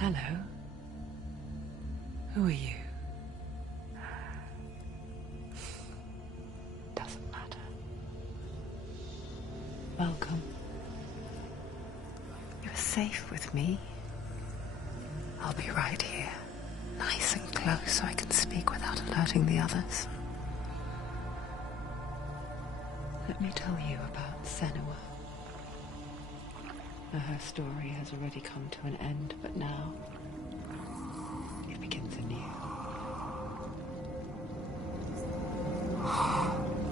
Hello. Who are you? Doesn't matter. Welcome. You're safe with me. I'll be right here, nice and close so I can speak without alerting the others. Let me tell you about Senua. Her story has already come to an end, but now it begins anew.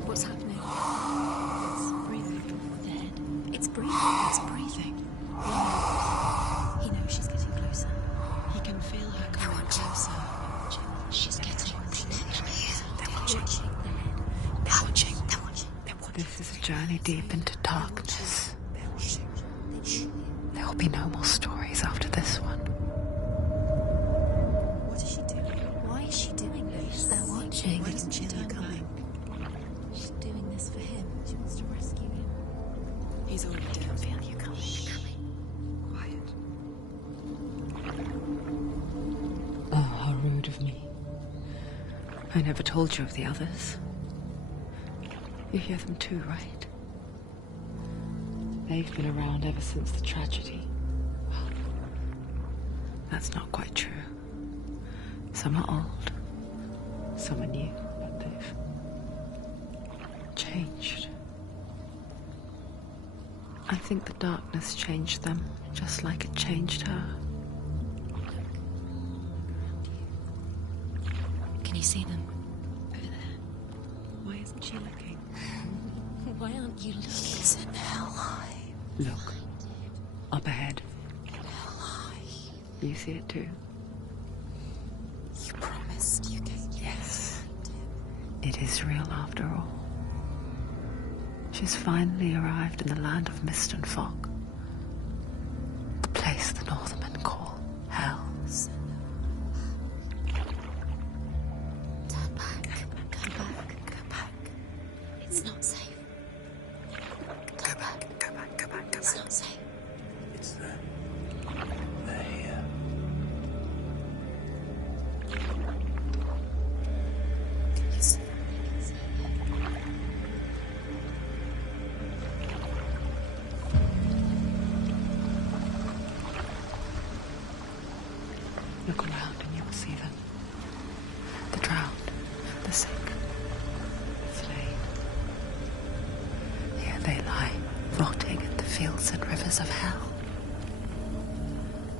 What's happening? It's breathing. Dead. It's breathing. It's breathing. Why? He knows she's getting closer. He can feel her coming closer. She's getting closer. They're watching. They're watching. They're watching. They're watching. This is a journey deep into darkness. There will be no more stories after this one. What is she doing? Why is she doing this? They're watching. Why doesn't she turn coming? She's doing this for him. She wants to rescue him. He's already down. I feel you coming. Quiet. Oh, how rude of me. I never told you of the others. You hear them too, right? They've been around ever since the tragedy. Well, that's not quite true. Some are old, some are new, but they've changed. I think the darkness changed them, just like it changed her. Can you see them? Over there. Why isn't she looking? Why aren't you looking? He's in hell high. Look, up ahead. Hell high. You see it too? You promised you gave. Yes. It is real after all. She's finally arrived in the land of mist and fog. The place the Northermen call hell. Turn back. Go back. Go back. It's not safe. Go back. Go back, go back, go It's back. not safe. It's them. They're here. Can you see them? Look around and you will see them. The drowned, the sick, the slain. Here they lie, rotting in the fields and rivers of hell.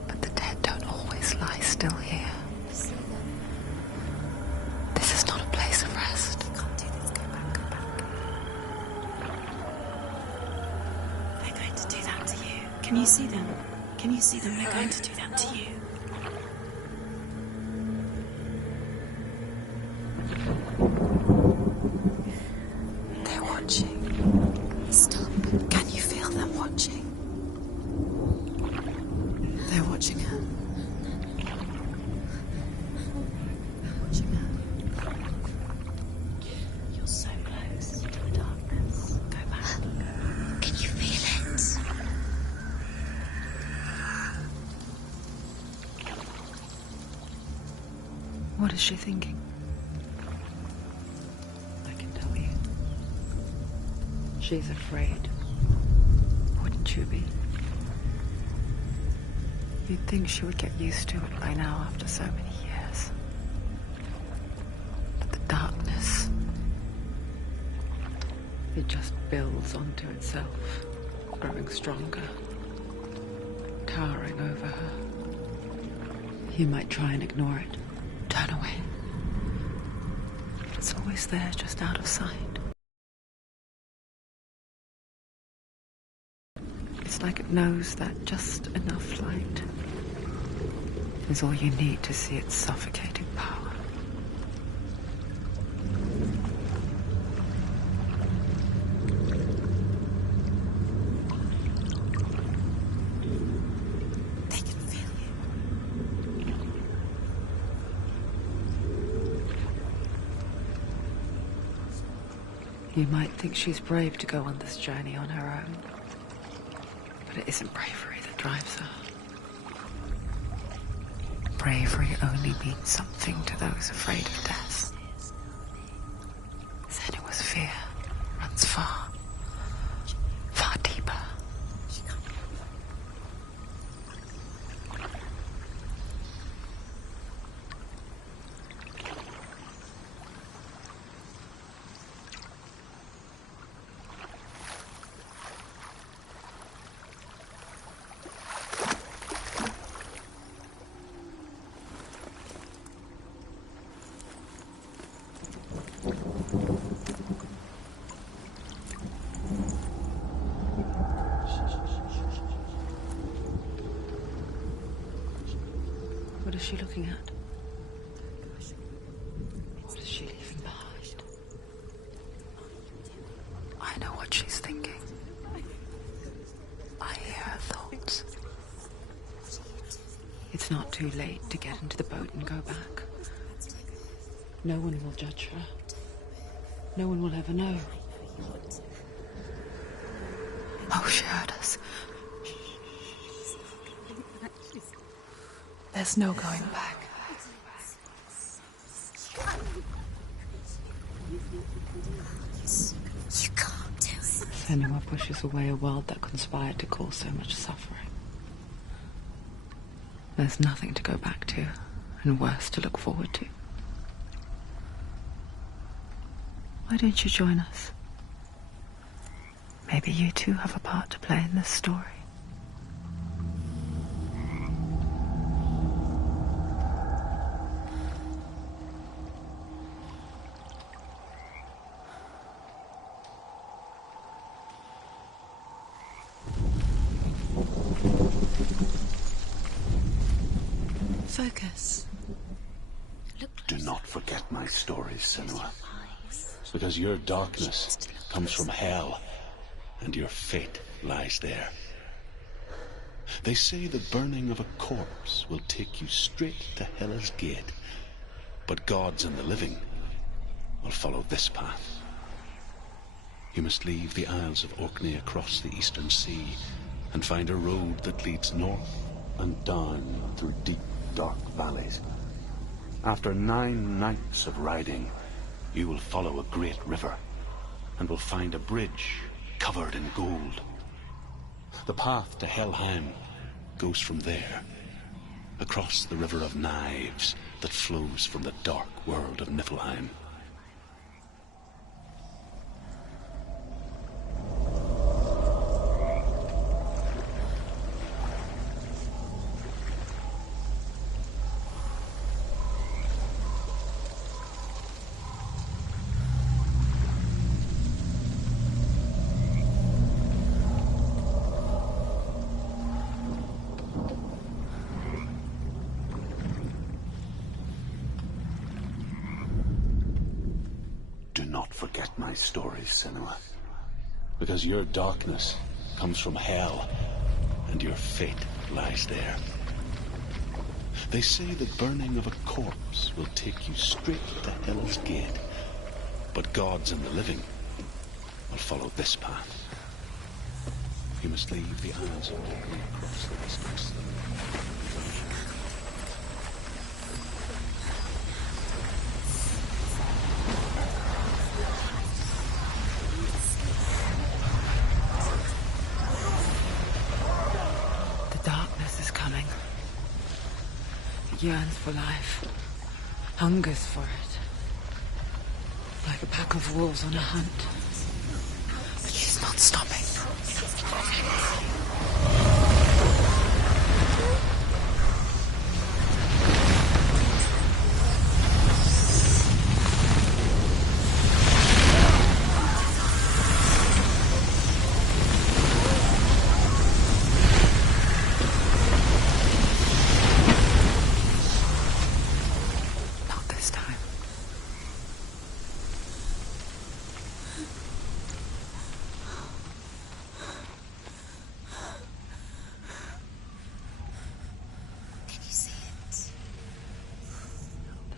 But the dead don't always lie still here. See them? This is not a place of rest. You can't do this. Go back. Go back. They're going to do that to you. Can you see them? Can you see them? They're going to do that to you. They're watching. Stop. Can you feel them watching? They're watching her. They're watching her. You're so close to the darkness. Go back. Can you feel it? What is she thinking? I can tell you. She's afraid. Wouldn't you be? You'd think she would get used to it by now after so many years. But the darkness, it just builds onto itself, growing stronger, towering over her. You might try and ignore it, turn away. It's always there, just out of sight. It's like it knows that just enough light is all you need to see its suffocating power. They can feel you. You might think she's brave to go on this journey on her own, but it isn't bravery that drives her. bravery only means something to those afraid of death. Senua'S fear runs far, far deeper. What is she looking at? What is she leaving behind? I know what she's thinking. I hear her thoughts. It's not too late to get into the boat and go back. No one will judge her. No one will ever know. Oh, she heard us. There's no going back. You can't do it. Senua pushes away a world that conspired to cause so much suffering. There's nothing to go back to, and worse to look forward to. Why don't you join us? Maybe you too have a part to play in this story. Focus. Look Do closer. not forget my stories, Senua. Because your darkness comes from hell, and your fate lies there. They say the burning of a corpse will take you straight to Hell's gate, but gods and the living will follow this path. You must leave the Isles of Orkney across the eastern sea and find a road that leads north and down through deep, dark valleys. After 9 nights of riding, you will follow a great river and will find a bridge covered in gold. The path to Helheim goes from there, across the river of knives that flows from the dark world of Niflheim. Do not forget my stories, Senua. Because your darkness comes from hell, and your fate lies there. They say the burning of a corpse will take you straight to Hell's gate, but gods and the living will follow this path. You must leave the Isles of Orkney across the western sea. Yearns for life, hungers for it, like a pack of wolves on a hunt. But she's not stopping.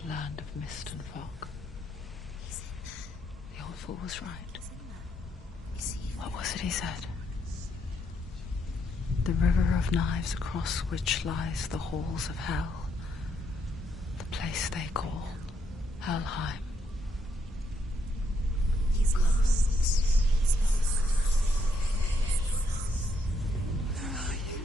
Land of mist and fog. The old fool was right. What was it he said? The river of knives across which lies the halls of hell. place they call Helheim. He's lost. He's lost. Where are you?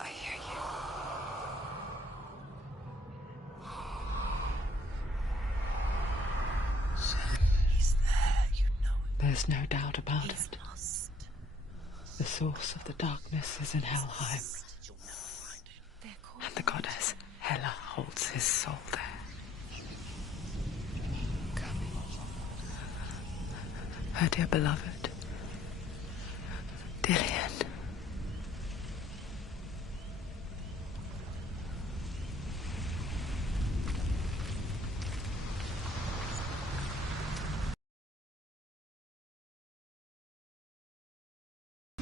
I hear you. He's there, you know it. There's no doubt about He's it. lost. The source of the darkness is in Helheim, They're called and the goddess Hela holds his soul there. Her dear beloved, Dillian.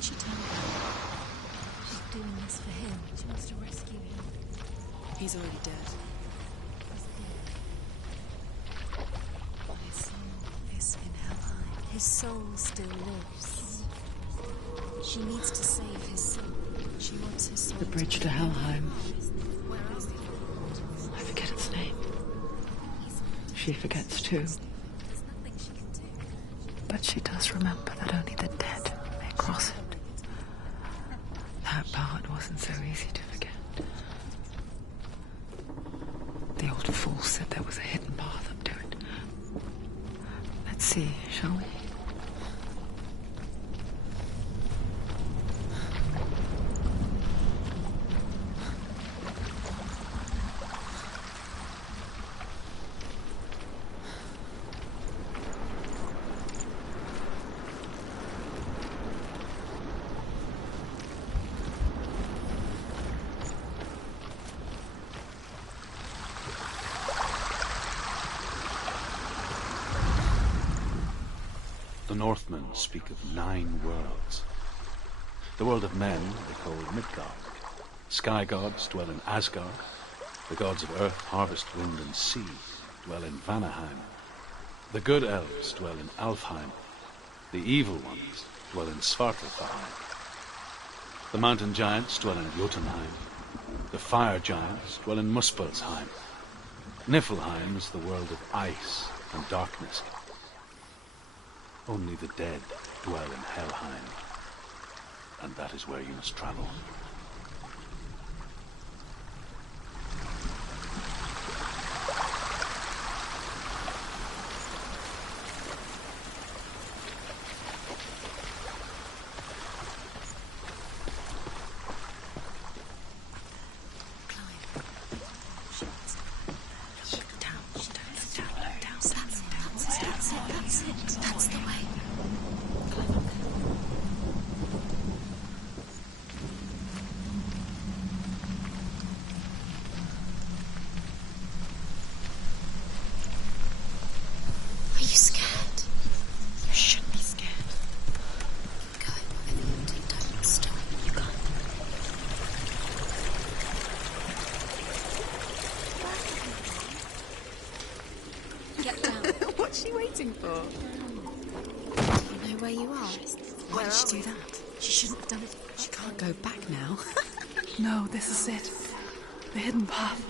She tell him she's doing this for him. She wants to rescue him. He's already dead. His soul is in Helheim. His soul still lives. She needs to save his soul. She wants his soul. The bridge to Helheim. Where are they? I forget its name. She forgets too, There's nothing she can do. but she does remember that only the dead may cross it. That part wasn't so easy to forget. The old fool said there was a hidden path up to it. Let's see, shall we? The Northmen speak of 9 worlds. The world of men they call Midgard. Sky gods dwell in Asgard. The gods of earth, harvest, wind, and sea dwell in Vanaheim. The good elves dwell in Alfheim. The evil ones dwell in Svartalfheim. The mountain giants dwell in Jotunheim. The fire giants dwell in Muspelheim. Niflheim is the world of ice and darkness. Only the dead dwell in Helheim, and that is where you must travel. That's the way. Are you scared? You should be scared. Keep going, whatever you do, don't stop. You can't. Get down. What's she waiting for? You know where you are. Why did she do that? She shouldn't have done it. She can't go back now. No, this is it. The hidden path.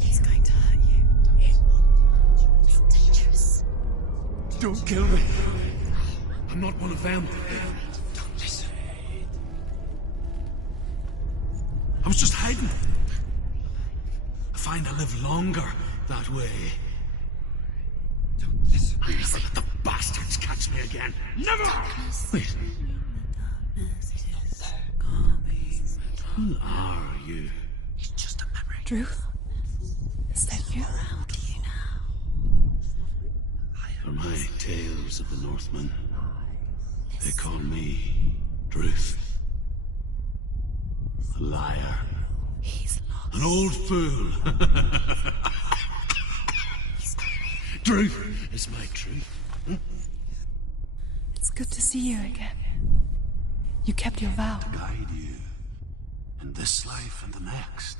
He's going to hurt you. It's dangerous. Don't kill me. I'm not one of them. Don't listen. I was just hiding. I find I live longer that way. Don't listen. I never let the bastards catch me again. Never! Wait, who are you? It's just a memory. Drew? Is that you? How do you now? For my tales of the Northmen, they call me Druth. A liar An old fool. Truth is my truth. It's good to see you again. You kept your vow. Guide you in this life and the next.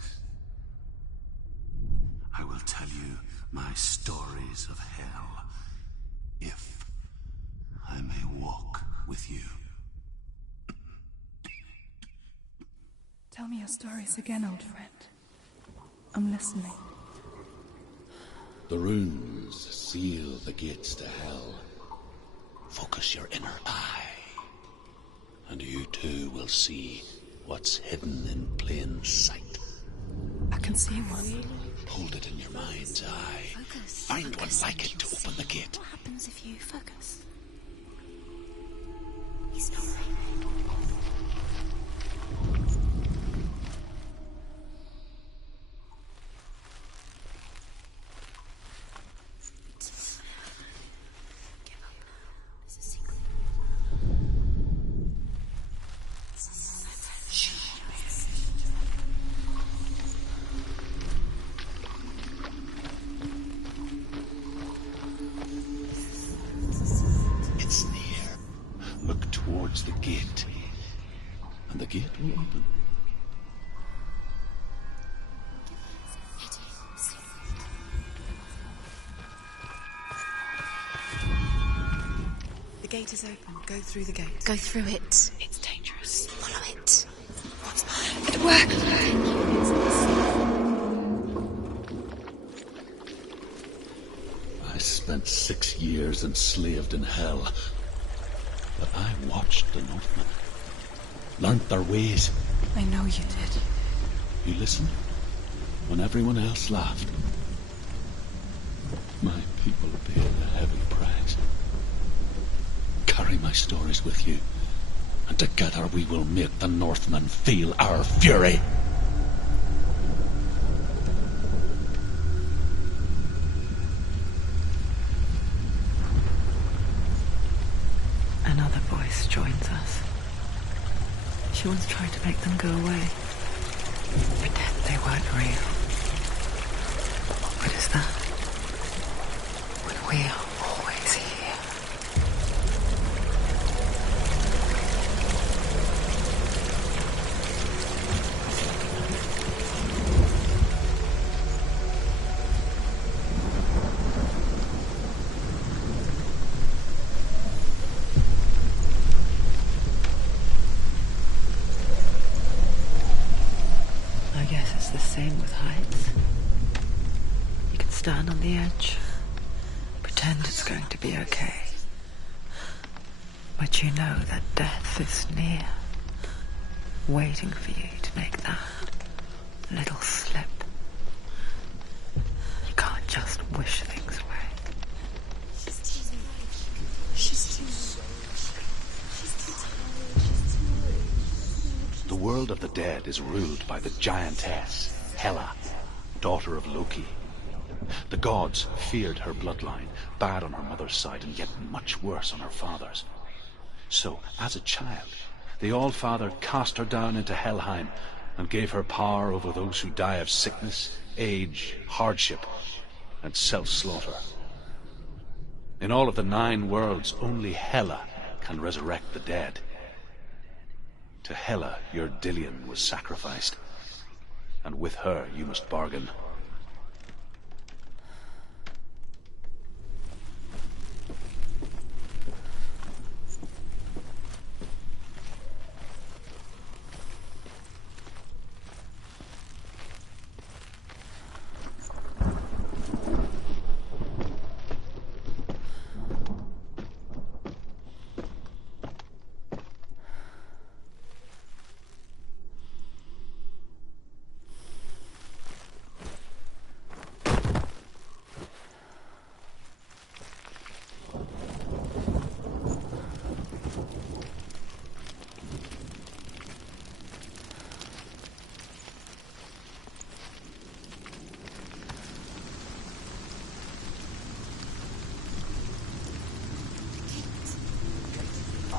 I will tell you my stories of hell, if I may walk with you. Tell me your stories again, old friend. I'm listening. The runes seal the gates to hell. Focus your inner eye, and you too will see what's hidden in plain sight. I can see one. Hold it in your mind's eye. Focus. Find one Focus like and it to you'll open the see. gate. What happens if you focus? He's not right. Give up now. There's a secret. It's near. Look towards the gate, and the gate will open. The gate is open. Go through the gate. Go through it. It's dangerous. Follow it. What's behind? It worked. I spent 6 years enslaved in hell, but I watched the Northmen, learnt their ways. I know you did. You listened when everyone else laughed. My people paid a heavy price. Carry my stories with you, and together we will make the Northmen feel our fury. Another voice joins us. She once tried to make them go away. Pretend they weren't real. What is that? When we are always here. I guess it's the same with heights. You can stand on the edge, pretend it's going to be okay. But you know that death is near, waiting for you to make that little slip. You can't just wish things away. The world of the dead is ruled by the giantess, Hela, daughter of Loki. The gods feared her bloodline, bad on her mother's side and yet much worse on her father's. So, as a child, the All-Father cast her down into Helheim and gave her power over those who die of sickness, age, hardship, and self-slaughter. In all of the 9 worlds, only Hela can resurrect the dead. To Hela, your Dillion was sacrificed, and with her you must bargain.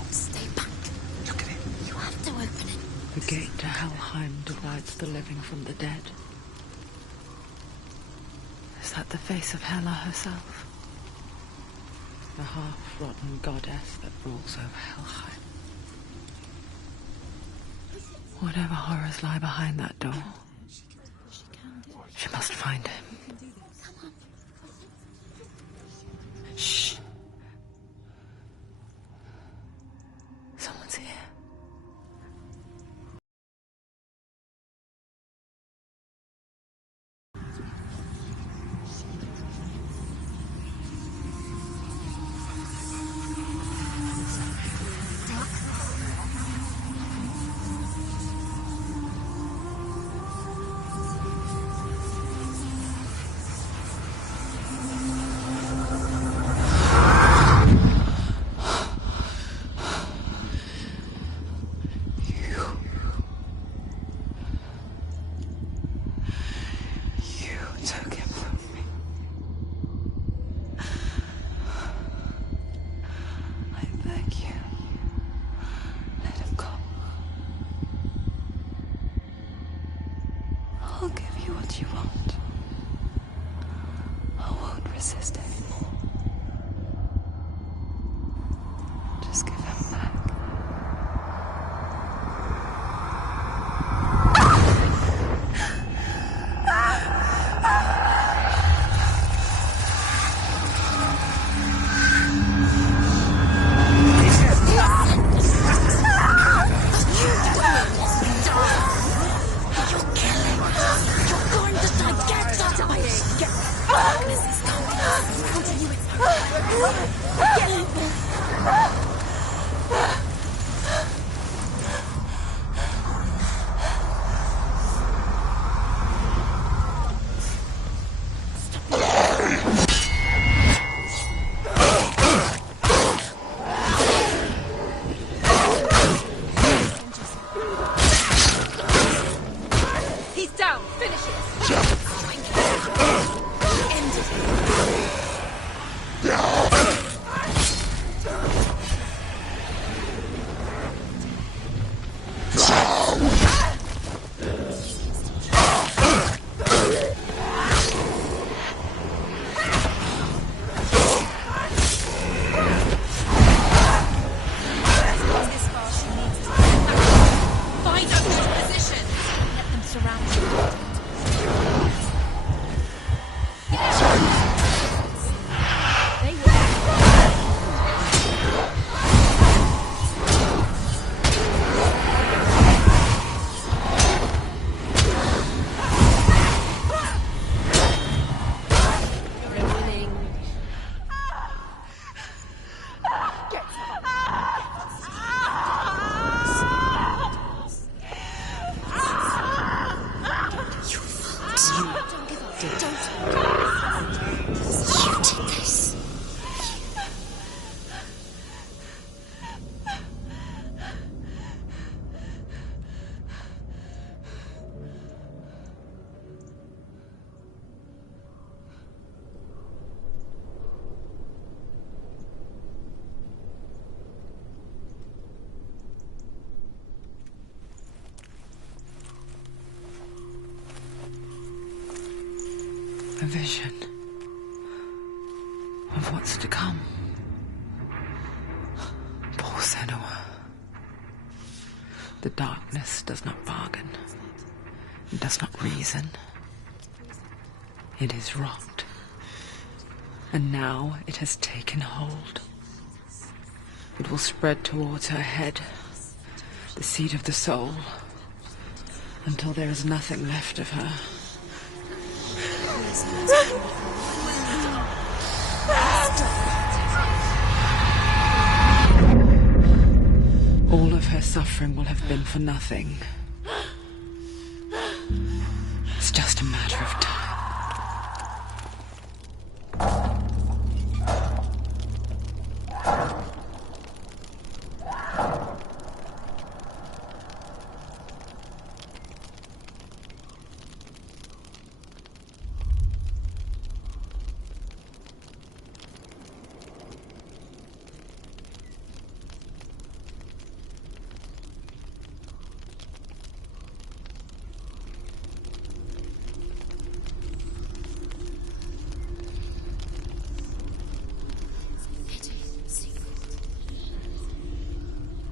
Stay back. Look at it. You have to open it. The gate to Helheim divides the living from the dead. Is that the face of Hela herself? The half-rotten goddess that rules over Helheim. Whatever horrors lie behind that door, she must find him. Shh. Someone's here. I'll give you what you want. I won't resist anymore. Just give him back. A vision of what's to come. Poor Senua. The darkness does not bargain. It does not reason. It is wrought. And now it has taken hold. It will spread towards her head, the seat of the soul, until there is nothing left of her. All of her suffering will have been for nothing. It's just a matter of time.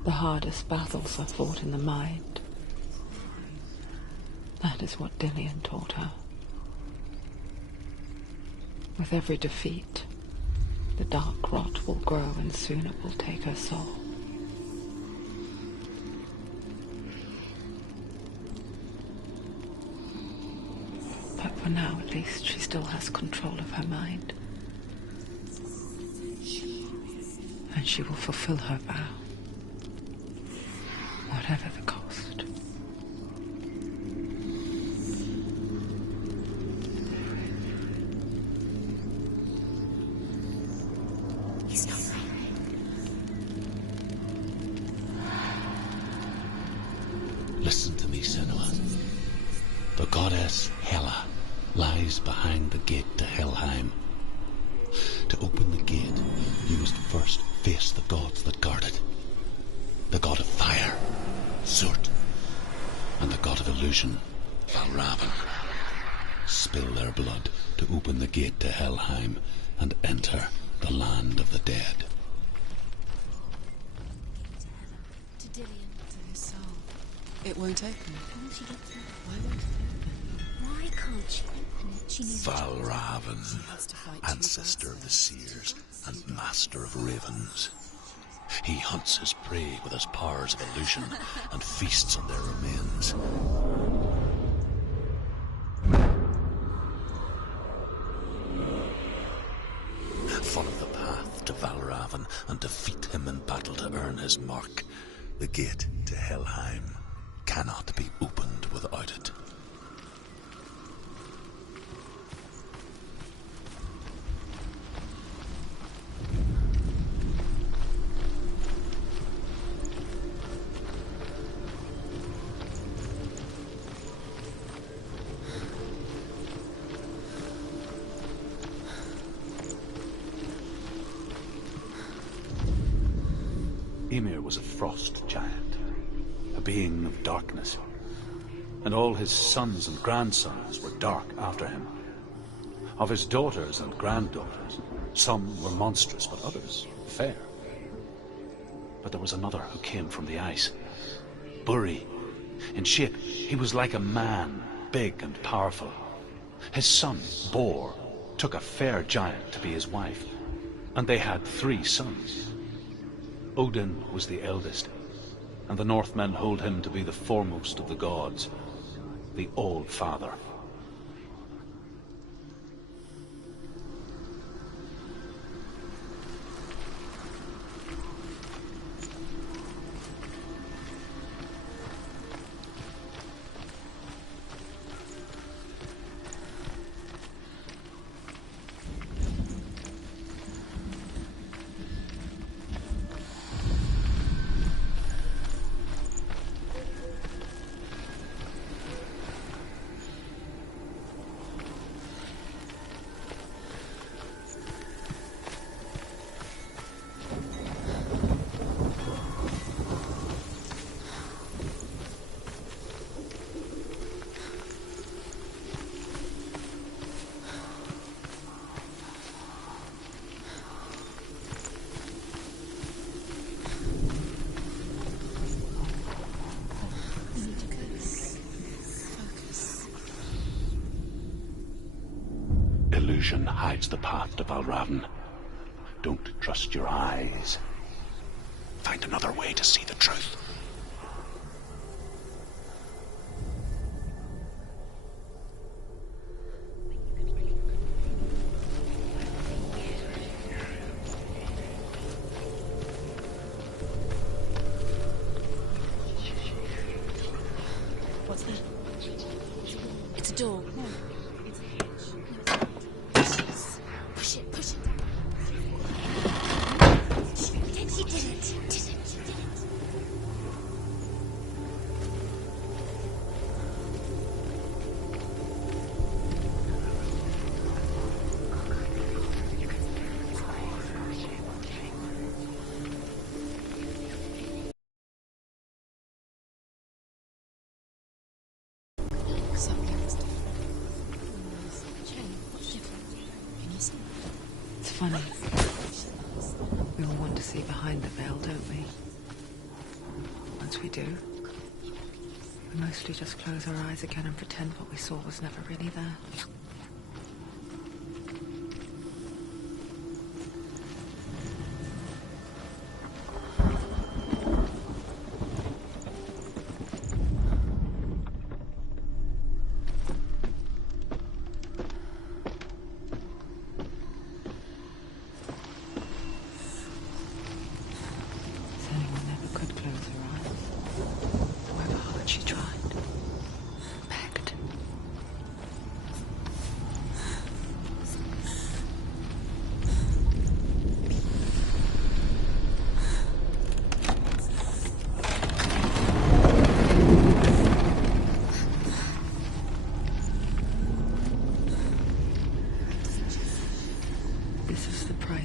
The hardest battles are fought in the mind. That is what Dillian taught her. With every defeat, the dark rot will grow and soon it will take her soul. But for now, at least, she still has control of her mind. And she will fulfill her vow, whatever the cost. He's not right. Listen to me, Senua. The goddess Hela lies behind the gate to Helheim. To open the gate, you must first face the gods that guard it. The god of fire, Surt, and the god of illusion, Valravn. Spill their blood to open the gate to Helheim and enter the land of the dead. To Dillian. To his soul. It won't open. Won't she get through? Why won't it open? Why can't she open it? She needs Valravn, Has to fight ancestor of the seers and master of ravens. He hunts his prey with his powers of illusion and feasts on their remains. Follow the path to Valravn and defeat him in battle to earn his mark. The gate to Helheim cannot be opened without it. Ymir was a frost giant, a being of darkness, and all his sons and grandsons were dark after him. Of his daughters and granddaughters, some were monstrous, but others fair. But there was another who came from the ice. Buri. In shape, he was like a man, big and powerful. His son, Bor, took a fair giant to be his wife, and they had 3 sons. Odin was the eldest, and the Northmen hold him to be the foremost of the gods, the All-Father. Illusion hides the path to Valravn. Don't trust your eyes. Find another way to see the truth. What's that? It's a door. No. It's a hitch. Push it, push it. She did it. She did it. Something's different. Chen, what's different? Can you see? It's funny. We all want to see behind the veil, don't we? once we do, we mostly just close our eyes again and pretend what we saw was never really there.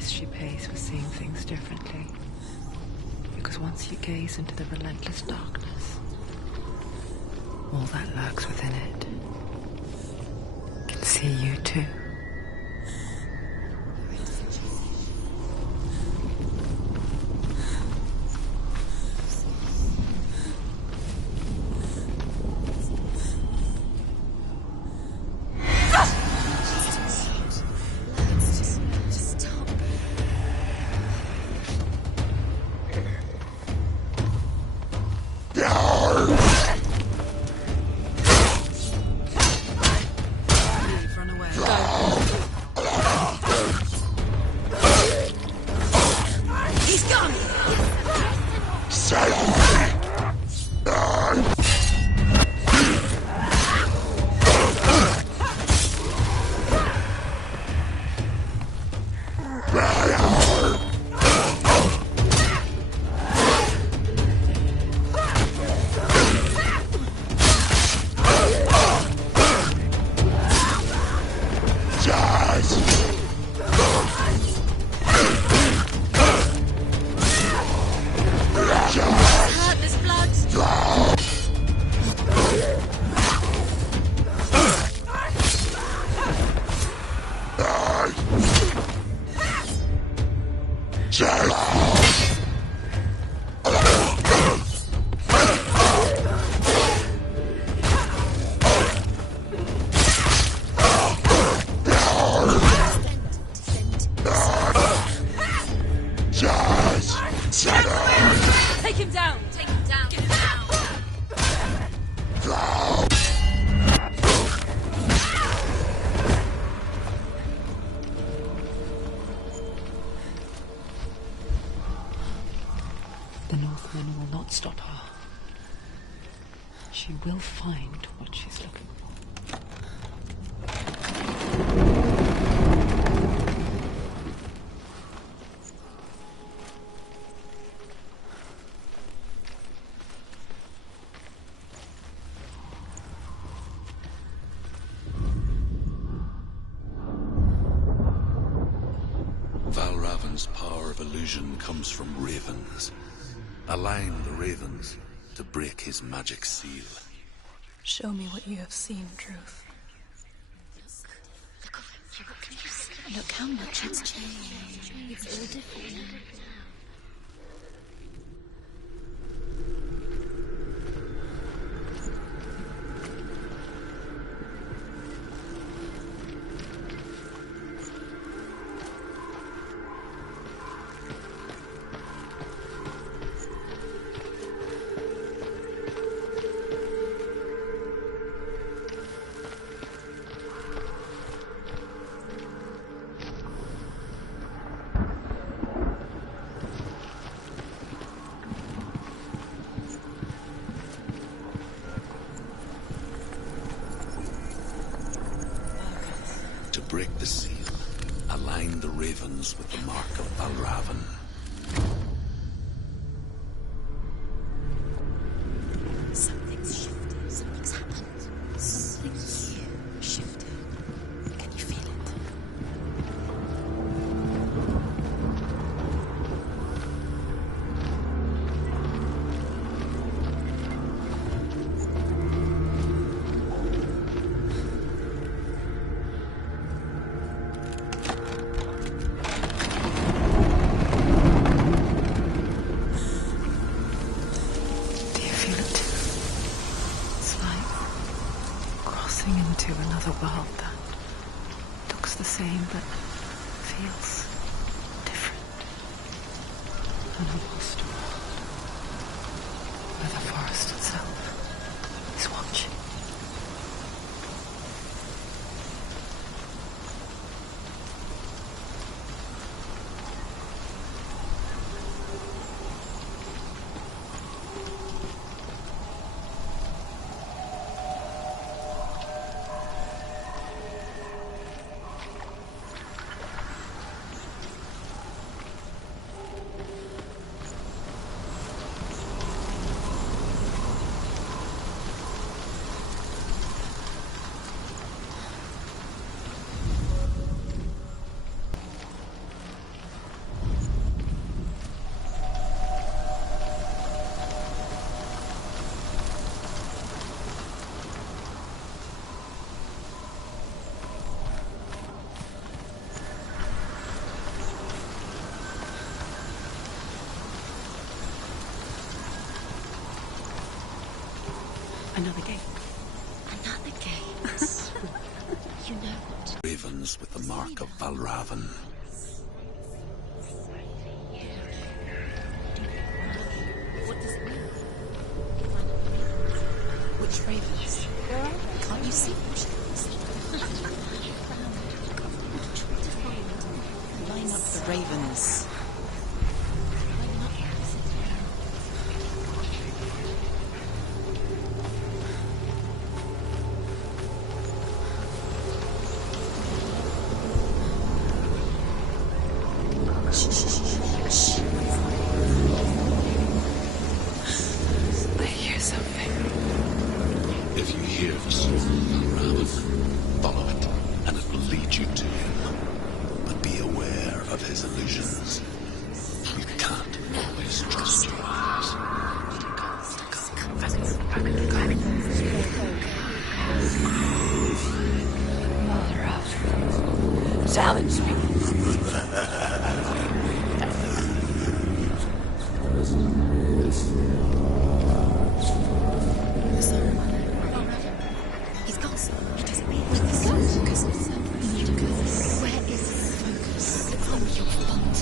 She pays for seeing things differently. Because once you gaze into the relentless darkness, all that lurks within it can see you too. Take him down! Take him down! Get him down! The Northman will not stop her. She will find what she's looking for. Valravan's power of illusion comes from ravens. Align the ravens to break his magic seal. Show me what you have seen, Truth. Look how much it's changed. It's all different now. To break the seal, align the ravens with the mark of Valravan. Something's shifted. Something's happened. Something's shifted. Can you feel it? into another world that looks the same but feels different. An lost world where the forest itself is watching. Another gate. Another gate. You know what? Ravens with the mark of Valravan. What does it mean? Which ravens? Can't you see? Line up the ravens. I hear something. If you hear the soul of Valravan, follow it, and it will lead you to him. But be aware of his illusions. You can't always trust your eyes. Mother of... Challenge me. He's gone. He disappeared. He's gone. Focus on yourself. You need to go. Where is focus? It's on your thought.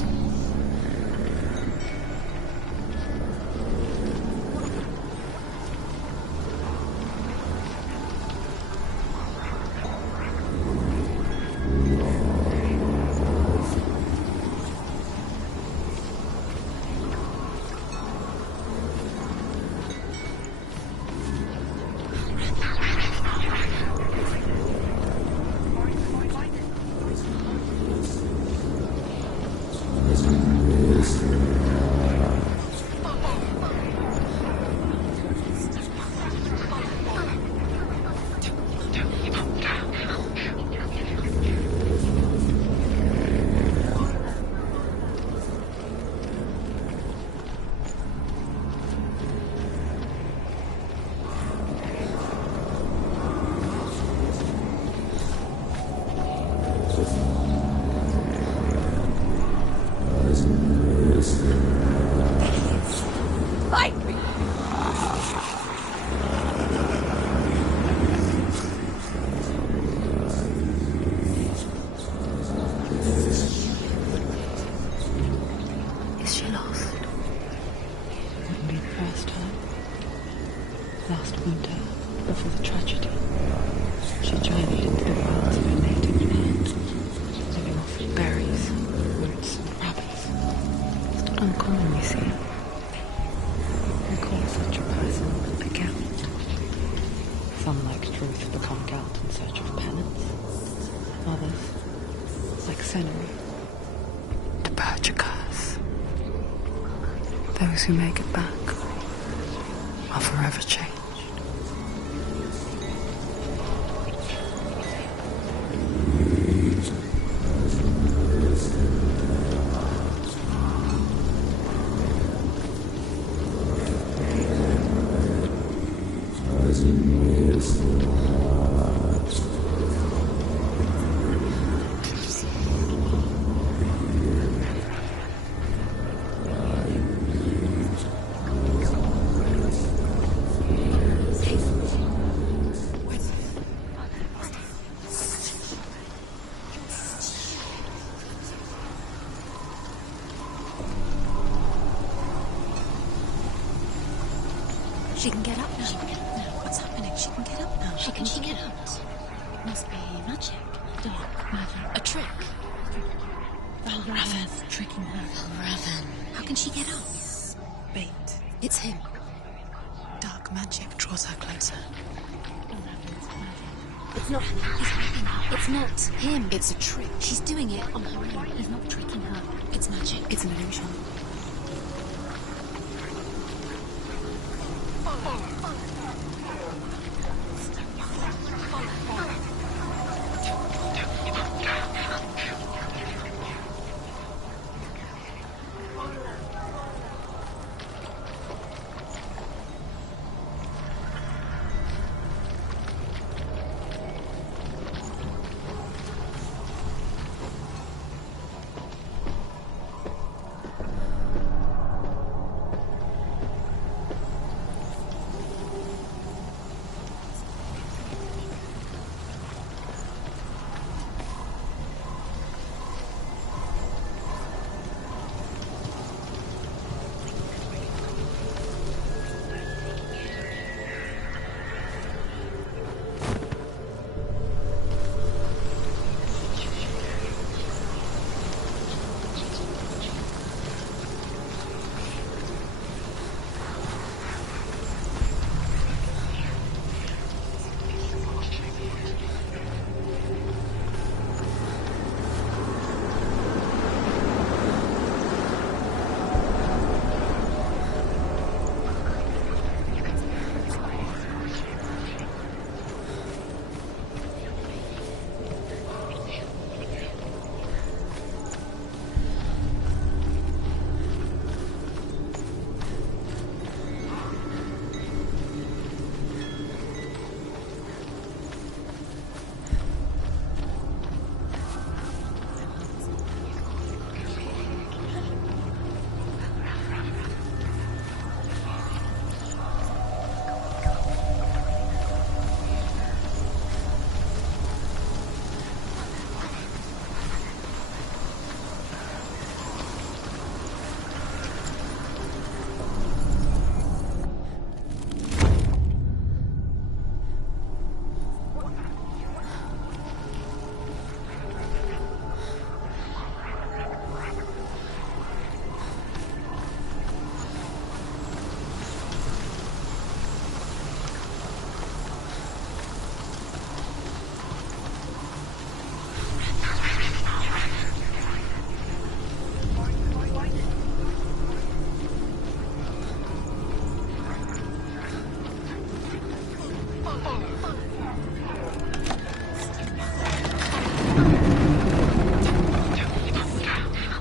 Is she lost? Wouldn't be the first time. Last winter, before the tragedy, she journeyed into the wilds of her native land, living off of berries, roots, and rabbits. Uncommon, you see. Recall such a person a Gelt. Some, like Truth, become Gelt in search of penance. Others, like Senua'S, to purge a curse. Those who make it back are forever changed. She can get up now. She can get up now. What's happening? She can get up now. How can she get out? Must be magic. Dark magic. A trick. Raven. Tricking her. Raven. How can she get up? Bait. It's him. Dark magic draws her closer. Raven's magic. It's not him. He's hiding her. It's not him. It's a trick. She's doing it on her own. He's not tricking her. It's magic. It's an illusion.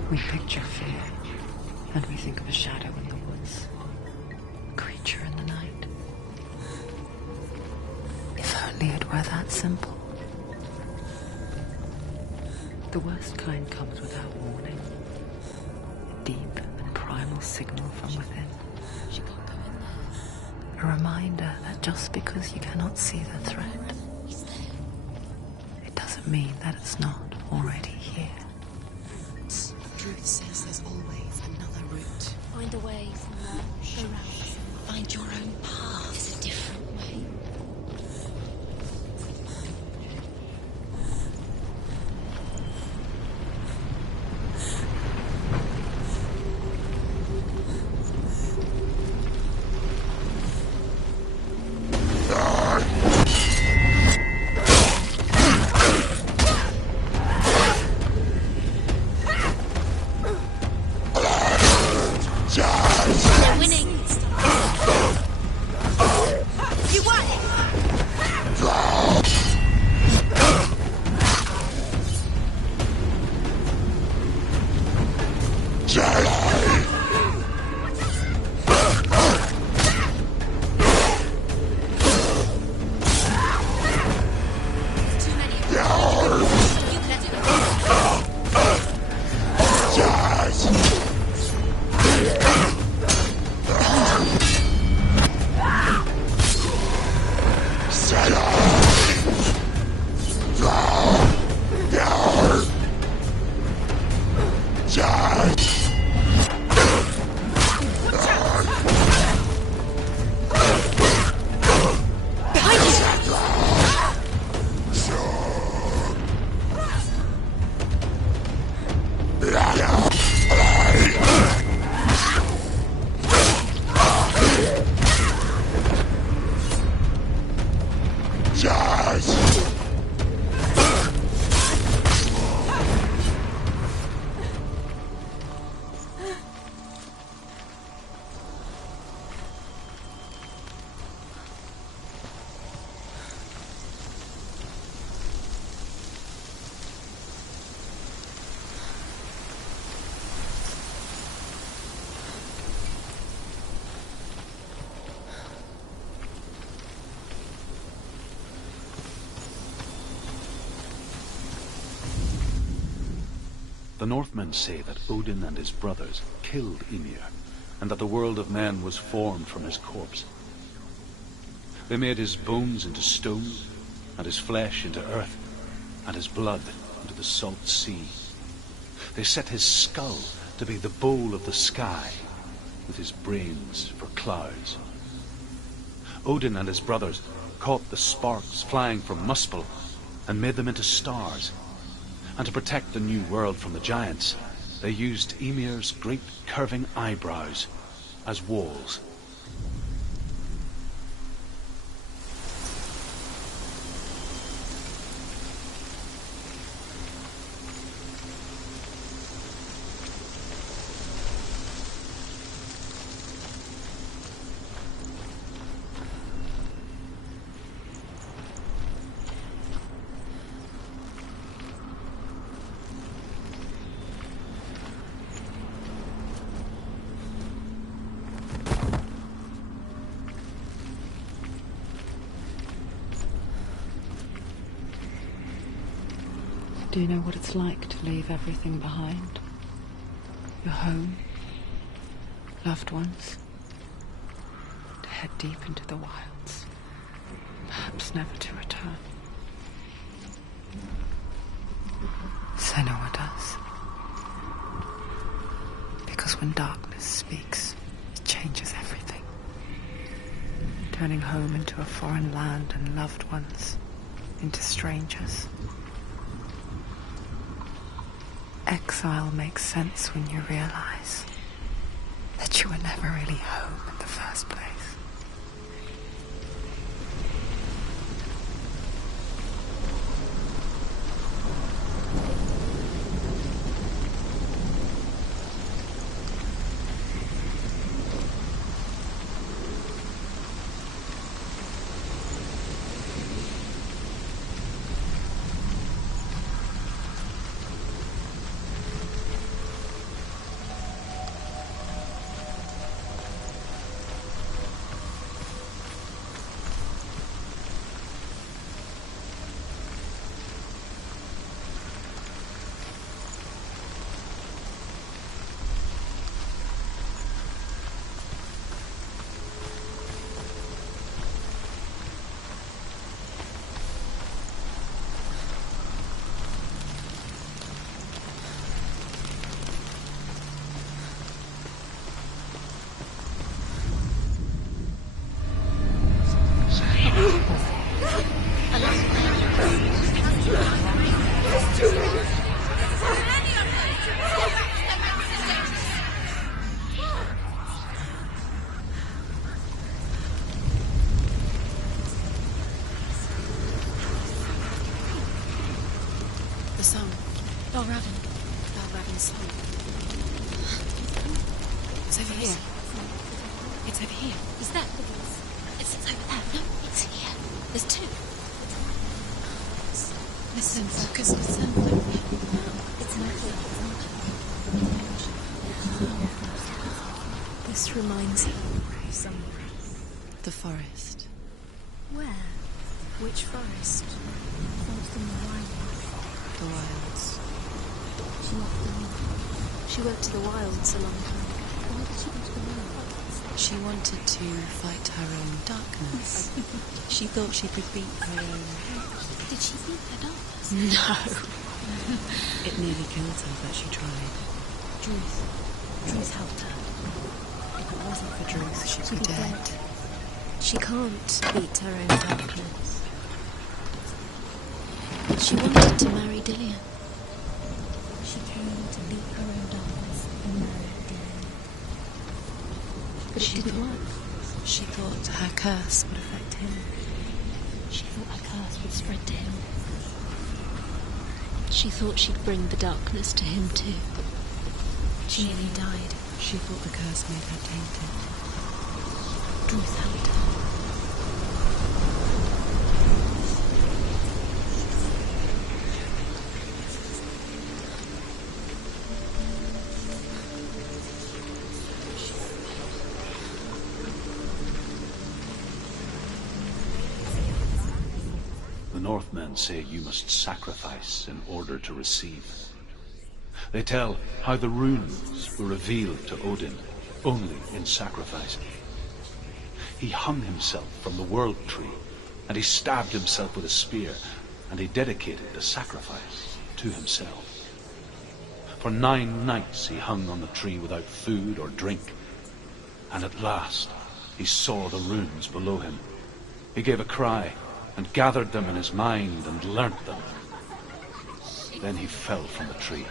We picture fear, and we think of a shadow in the woods, a creature in the night. If only it were that simple. The worst kind comes without warning. A deep and primal signal from within. She can't go in there. A reminder that just because you cannot see the threat, He's there. it doesn't mean that it's not already here. Truth says there's always another route. Find a way from there. Go round. Find your own path. There's a different way. They're winning. The Northmen say that Odin and his brothers killed Ymir, and that the world of men was formed from his corpse. They made his bones into stone, and his flesh into earth, and his blood into the salt sea. They set his skull to be the bowl of the sky, with his brains for clouds. Odin and his brothers caught the sparks flying from Muspel and made them into stars. And to protect the new world from the giants, they used Ymir's great curving eyebrows as walls. Do you know what it's like to leave everything behind? Your home, loved ones, to head deep into the wilds, perhaps never to return. Senua does. Because when darkness speaks, it changes everything, turning home into a foreign land and loved ones into strangers. Exile makes sense when you realize that you were never really home in the first place. The song. Balraven's song. It's over here. It's over here. Is that? It's over there. No, it's here. There's two. Listen, focus, listen. It's nothing. This reminds her of somewhere. The forest. Where? Which forest? Forest in the wild. The wilds. She left them. She went to the wilds a long time. Why did she go to the wilds? She wanted to fight her own darkness. She thought she could beat her own. Did she beat her darkness? No. It nearly killed her, but she tried. Druth helped her. If it wasn't for Druth, she'd be dead. She can't beat her own darkness. She wanted to marry Dillian. She came to beat her own darkness and marry Dillian. But it didn't work. She thought her curse would affect him. She thought her curse would spread to him. She thought she'd bring the darkness to him too. She nearly died. She thought the curse made her tainted. Druth helped her. The Northmen say you must sacrifice in order to receive. They tell how the runes were revealed to Odin only in sacrifice. He hung himself from the world tree, and he stabbed himself with a spear, and he dedicated the sacrifice to himself. For 9 nights he hung on the tree without food or drink, and at last he saw the runes below him. He gave a cry, and gathered them in his mind, and learnt them. Then he fell from the tree.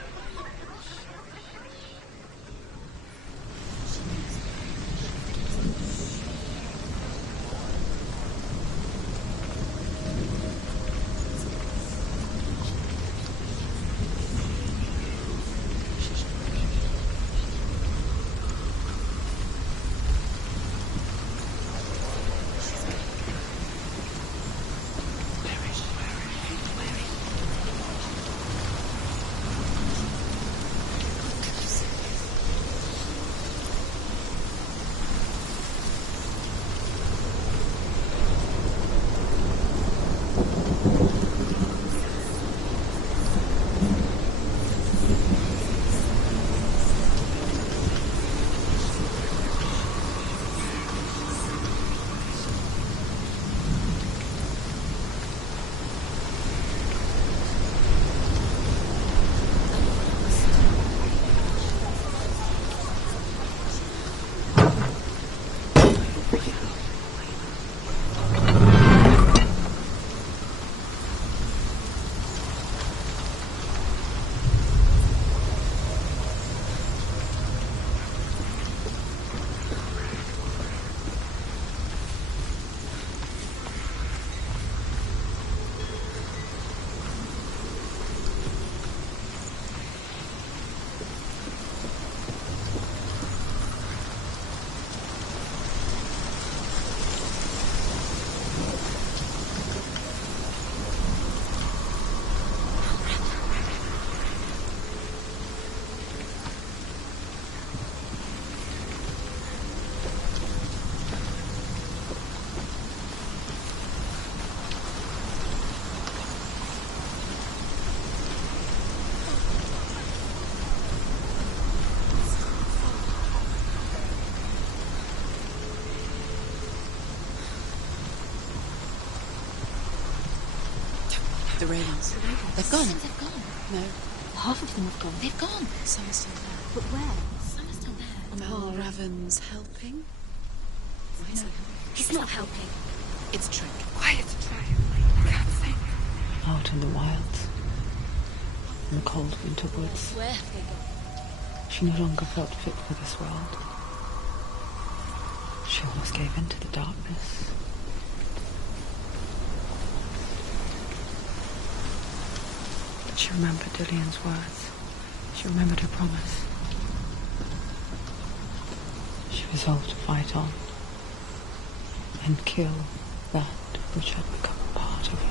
The railings. They've gone. They've gone. No. Half of them have gone. They've gone. Some are still there. But where? Some are still there. Mel Raven's helping? Why is he helping? He's not helping. It's a trick. Quiet. I can't think. Out in the wilds, in the cold winter woods, Where have they gone? she no longer felt fit for this world. She almost gave in to the darkness. But she remembered Dillian's words. She remembered her promise. She resolved to fight on and kill that which had become a part of her.